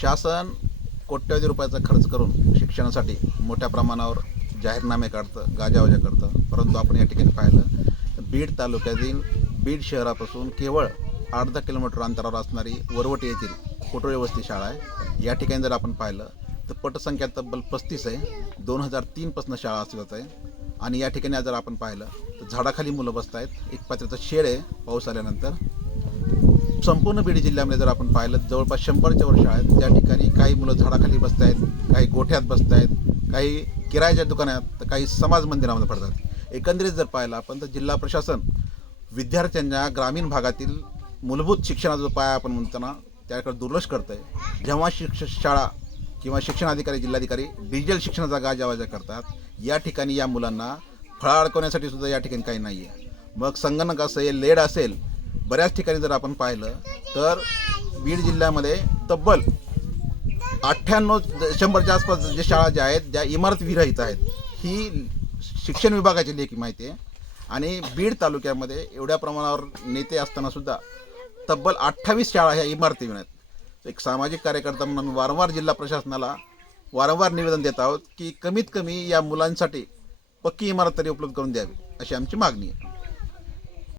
शासन कोट्यवधी रुपयाचा खर्च करून शिक्षणासाठी मोठ्या प्रमाणावर जाहीरनामे काढतं गाजावाजा करतं. परंतु आपण या ठिकाणी पाहिलं बीड तालुक्यातील बीड शहरापासून केवळ अर्धा किलोमीटर अंतरावर असणारी वरवटी येथील कोटोळे वस्ती शाळा आहे. या ठिकाणी जर आपण पाहिलं तर पटसंख्या तब्बल पस्तीस आहे. दोन हजार तीनपासून शाळा अस्तित्वात आहे. आणि या ठिकाणी जर आपण पाहिलं तर झाडाखाली मुलं बसत आहेत एक पात्र्याचं शेड आहे पाऊस आल्यानंतर. संपूर्ण बीड जिल्ह्यामध्ये जर आपण पाहिलं जवळपास शंभरच्या वर शाळा आहेत त्या ठिकाणी काही मुलं झाडाखाली बसत आहेत काही गोठ्यात बसत आहेत काही किरायाच्या दुकानात तर काही समाज मंदिरामध्ये पडतात. एकंदरीत जर पाहिलं आपण तर जिल्हा प्रशासन विद्यार्थ्यांच्या ग्रामीण भागातील मूलभूत शिक्षणाचा जो पाया आपण म्हणताना त्याकडे दुर्लक्ष करत आहे जेव्हा शिक्ष शाळा किंवा शिक्षण अधिकारी जिल्हाधिकारी डिजिटल शिक्षणाचा गाजावाजा करतात या ठिकाणी या मुलांना फळा अडकवण्यासाठी सुद्धा या ठिकाणी काही नाही आहे मग संगणक असेल लेड असेल बऱ्याच ठिकाणी जर आपण पाहिलं तर बीड जिल्ह्यामध्ये तब्बल अठ्ठ्याण्णव शंभरच्या आसपास जे शाळा ज्या आहेत ज्या इमारत विरहित आहेत ही शिक्षण विभागाची लेखी माहिती आहे. आणि बीड तालुक्यामध्ये एवढ्या प्रमाणावर नेते असताना सुद्धा तब्बल अठ्ठावीस शाळा ह्या इमारती आहेत. एक सामाजिक कार्यकर्ता म्हणून वारंवार जिल्हा प्रशासनाला वारंवार निवेदन देत आहोत की कमीत कमी या मुलांसाठी पक्की इमारत तरी उपलब्ध करून द्यावी अशी आमची मागणी आहे.